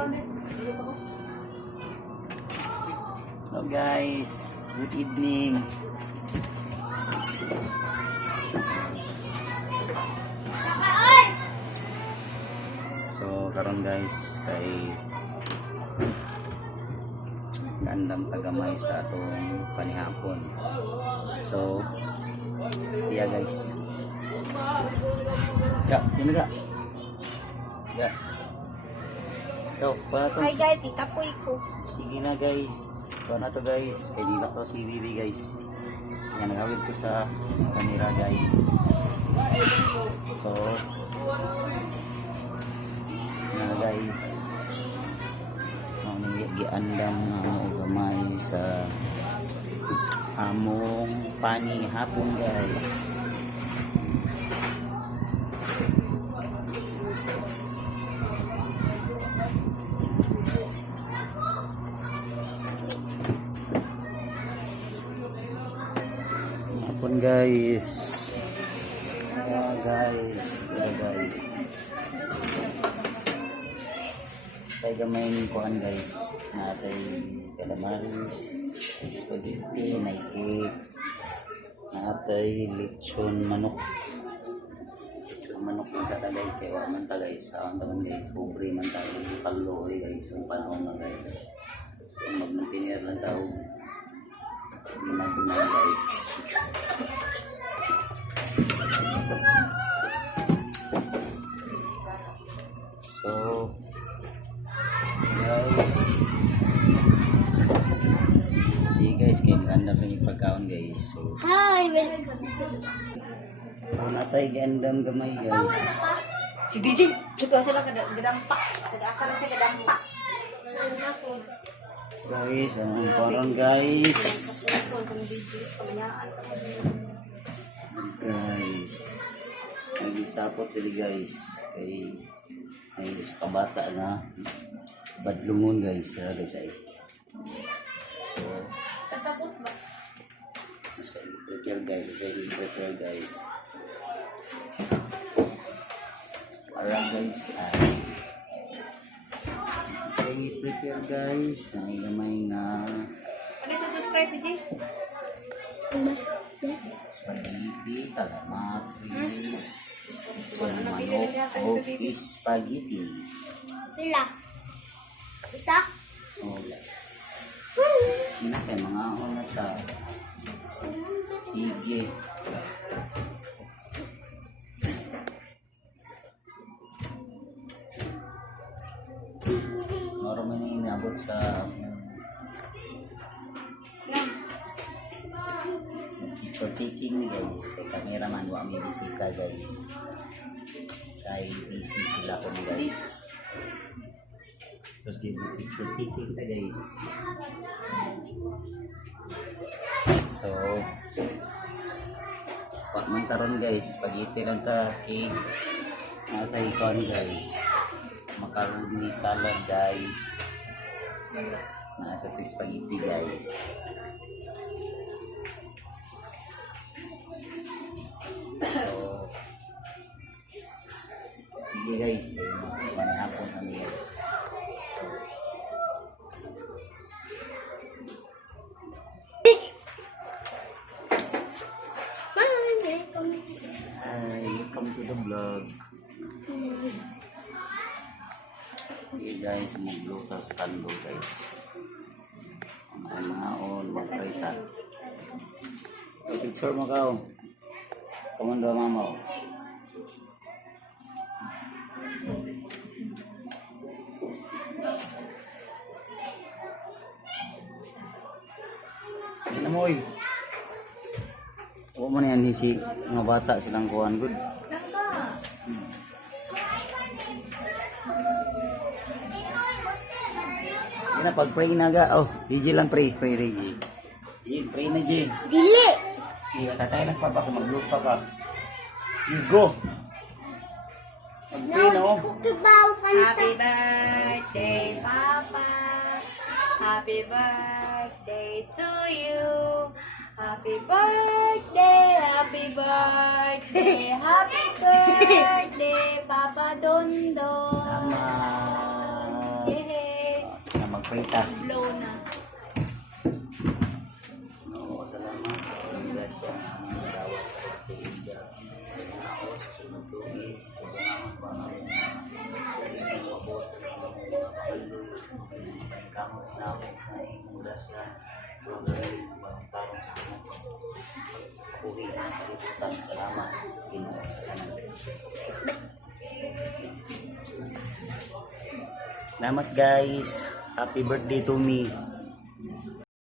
Hello guys, good evening. So karon guys kay gandam tagamay sa atong panihapon. So iya guys. Ya, sino ka? Ya. Ikaw, paano to? Hi guys, itapoy ko. Sige na guys. Paano to guys? Kay nila to si Bibi guys. Yan, nagawin ko sa camera guys. So, na guys. Ang giandam nga gamay sa among pani hapon guys. Guys, guys, tayo gamayin kuhan guys, natay calamaris, spaghetti, may cake, natay lechon manok yung sa guys, kaya wala man ta guys, saan naman guys, pobre man tayo, kalori guys, yung panahon na guys, so mag-maintainer lang tao, hindi man guys. So guys, sige guys, kaya gandam sa inyong pagkaon guys. So Hi, welcome. natay gandam gamay guys. Si DJ, suka sila gadampa. Asa na siya gadampa. Guys, ang parang guys. Guys, nagisapot dili guys. Kay ay sa kabata nga badlungon guys, guys ay. So, Kasabot ba? prepare guys. Para guys ay prepare guys. Ang gamay na Ano ito to Sprite, DJ? spaghetti, calamaris, manok, o spaghetti. Pila? Isa? Wala. Hindi kayo mga una sa sige. Maro man yung inabot sa for taking guys. Kay cameraman wa may bisita guys. Kay busy sila ko guys. Terus give me picture taking ka guys. So wak man taron guys, spaghetti lang ta kay natay kon guys. Macaroni salad guys. Nasa spaghetti guys. So sige guys, manihapon kami guys. Hi, welcome to the vlog. Okay guys, mag-lutas kando guys. Ang maon, mag-prita. Picture mo ka. Komando mama. Ano mo eh? Huwag mo na yan hisi. Mga bata silang kuhan good. Yan na, pag-pray na ga. Oh, DJ lang pray. Pray, Reggie. Jin, pray na Jin. Dili! Iya, tatay na pa pa. Mag-look pa pa. Go! Mag-pray na oh. Happy birthday, Papa. Happy birthday to you. Happy birthday, happy birthday, happy birthday, Papa Dondon. Salamat. Yay! Prita. Blow na. Oo, salamat. Grasya ang dawat sa tiiga. Ako sa sunod tuwi. Salamat pa kami. Ang mabot. Kamot namin sa inyong grasya. Magaling ang tarong sa amin. Uwi na kalimutan. Salamat. Ginoo sa kanan. Salamat guys. Happy birthday to me.